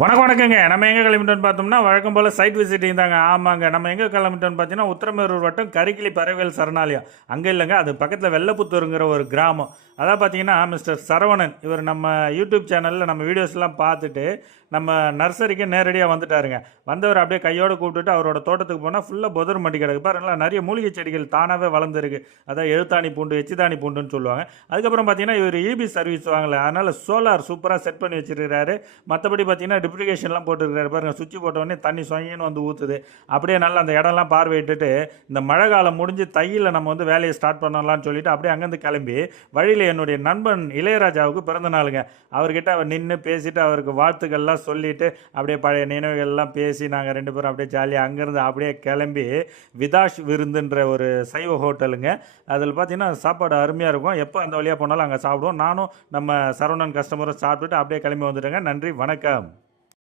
வணக்கம் வணக்கங்க. நம்ம எங்கே கிளம்பிட்டோம்னு பார்த்தோம்னா வழக்கம் போல் சைட் விசிட்டிங் தாங்க ஆமாங்க. நம்ம எங்கே கிளம்பிட்டோம்னு பார்த்தீங்கன்னா உத்தரமேரூர் வட்டம் கரிக்கிளி பறவைகள் சரணாலயம். அங்கே இல்லைங்க அது பக்கத்தில் வெள்ளப்புத்தூருங்கிற ஒரு கிராமம். அதான் பார்த்தீங்கன்னா மிஸ்டர் சரவணன் இவர் நம்ம யூடியூப் சேனலில் நம்ம வீடியோஸ்லாம் பார்த்துட்டு நம்ம நர்சரிக்கு நேரடியாக வந்துட்டாருங்க. வந்தவர் அப்படியே கையோடு கூப்பிட்டுட்டு அவரோட தோட்டத்துக்கு போனால் ஃபுல்லாக புதர் மண்டி கிடக்கு. பாருங்களா நிறைய மூலிகை செடிகள் தானாகவே வளர்ந்துருக்கு. அதான் எழுத்தாணி பூண்டு எச்சிதாணி பூண்டுன்னு சொல்லுவாங்க. அதுக்கப்புறம் பார்த்தீங்கன்னா இவர் இபி சர்வீஸ் வாங்கல. அதனால் சோலார் சூப்பராக செட் பண்ணி வச்சிருக்கிறாரு. மற்றபடி பார்த்தீங்கன்னா டிப்ளிகேஷன்லாம் போட்டுருக்காரு பாருங்கள் சுவிட்ச் போட்ட தண்ணி சொங்கின்னு வந்து ஊற்றுது அப்படியே நல்லா அந்த இடம்லாம் பார்வையிட்டுட்டு இந்த மழை காலம் முடிஞ்சு தையில் நம்ம வந்து வேலையை ஸ்டார்ட் பண்ணலாம்னு சொல்லிட்டு அப்படியே அங்கேருந்து கிளம்பி வழியில் என்னுடைய நண்பன் இளையராஜாவுக்கு பிறந்த நாளுங்க. அவர்கிட்ட அவர் நின்று பேசிட்டு அவருக்கு வாழ்த்துக்கள்லாம் சொல்லிட்டு அப்படியே பழைய நினைவுகள்லாம் பேசி நாங்கள் ரெண்டு பேரும் அப்படியே ஜாலியாக அங்கேருந்து அப்படியே கிளம்பி விதாஷ் விருந்துன்ற ஒரு சைவ ஹோட்டலுங்க. அதில் பார்த்தீங்கன்னா சாப்பாடு அருமையாக இருக்கும். எப்போ அந்த வழியாக போனாலும் அங்கே சாப்பிடுவோம். நானும் நம்ம சரவணன் கஸ்டமரும் சாப்பிட்டுட்டு அப்படியே கிளம்பி வந்துட்டேங்க. நன்றி. வணக்கம்.